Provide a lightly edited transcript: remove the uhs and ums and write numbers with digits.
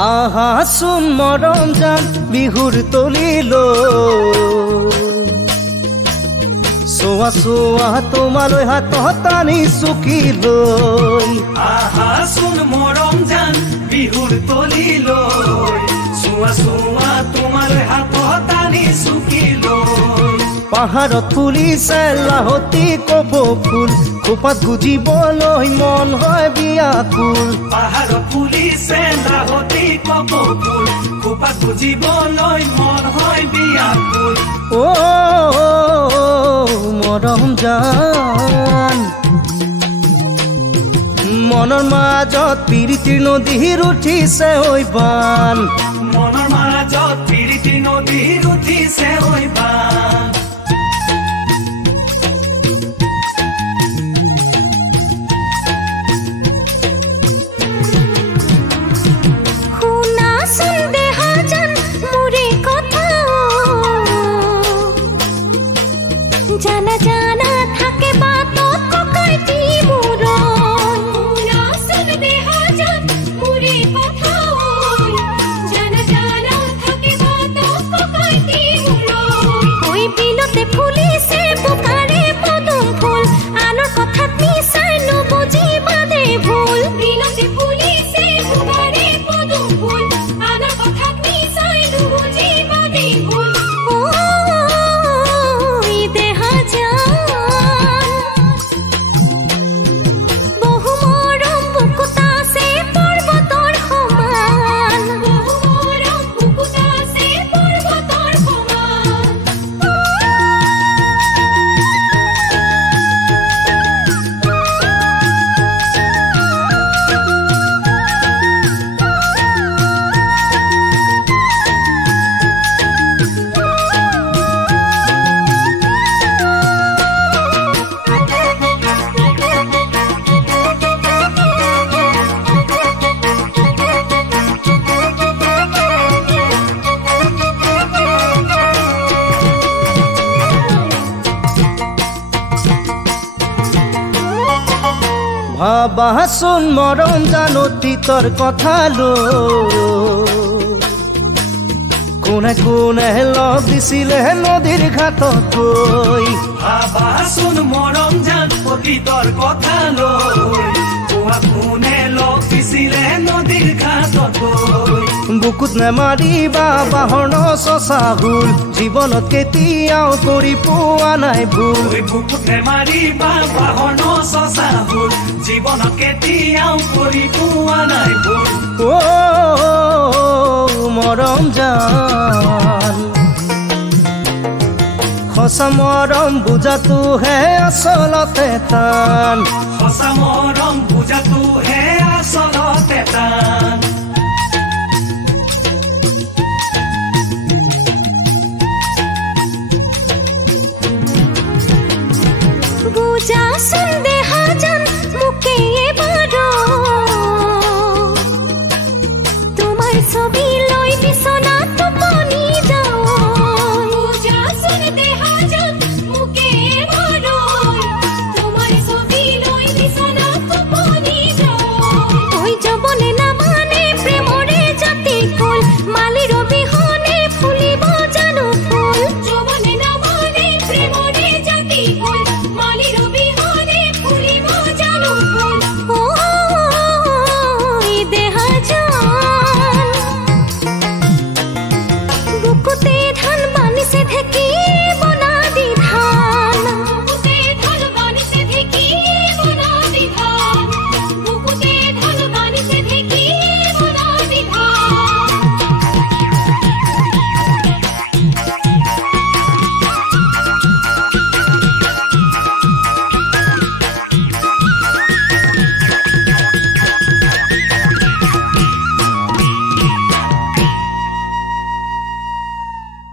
আহাচোন মৰম জান বিহুৰ তলিলৈ চোৱা চোৱা তোমালৈ হাতত টানি চুকি লৈ আহাচোন মৰম জান বিহুৰ তলিলৈ চোৱা চোৱা তোমালৈ হাতত টানি চুকি লৈ পাহাৰত ফুলিছে লাহতি কব ফুল খোপাত গুজিবলৈ মন হয় বিয়াকুল পাহাৰত ফুলিছে লাহতি কব ফুল খোপাত গুজিবলৈ মন হয় বিয়াকুল অ মৰম জান মনৰ মাজত প্ৰীতিৰ নদীৰ উঠিছে ঐ বান মনৰ মাজত প্ৰীতিৰ নদীৰ উঠিছে ঐ বান জানা জানা থাকে বাতত ককাইতি মুরন রাসুল দেহাজান মুরে কথা জানা জানা থাকে বাতত ককাইতি মুরন ওই বিলতে ফুলিছে বুকারে পদম ফুল আনর কথা মিছাই নবুঝি বাদে ভুল বিলতে ফুলিছে বুকারে পদম ফুল আনর কথা মিছাই নবুঝি বাদে ভুল ভাবাচোন মৰম জান অতীতৰ কথা কোনে কোনে লগ দিছিলে নদীৰ ঘাটত গৈ ভাবাচোন মৰম জান অতীতৰ কথা কোনে লগ দিছিলে নদীৰ ঘাটত গৈ বুকুত নেমাৰিবা বাহন চচা হুল জীৱনত কেতিয়াও কৰি পোৱা নাই ভুল বুকুত নেমাৰিবা বাহন চচা হুল জীৱনত কেতিয়াও কৰি পোৱা নাই ভুল অ মৰম জান সঁচা মৰম বুজাটোহে আচলতে টান সঁচা মৰম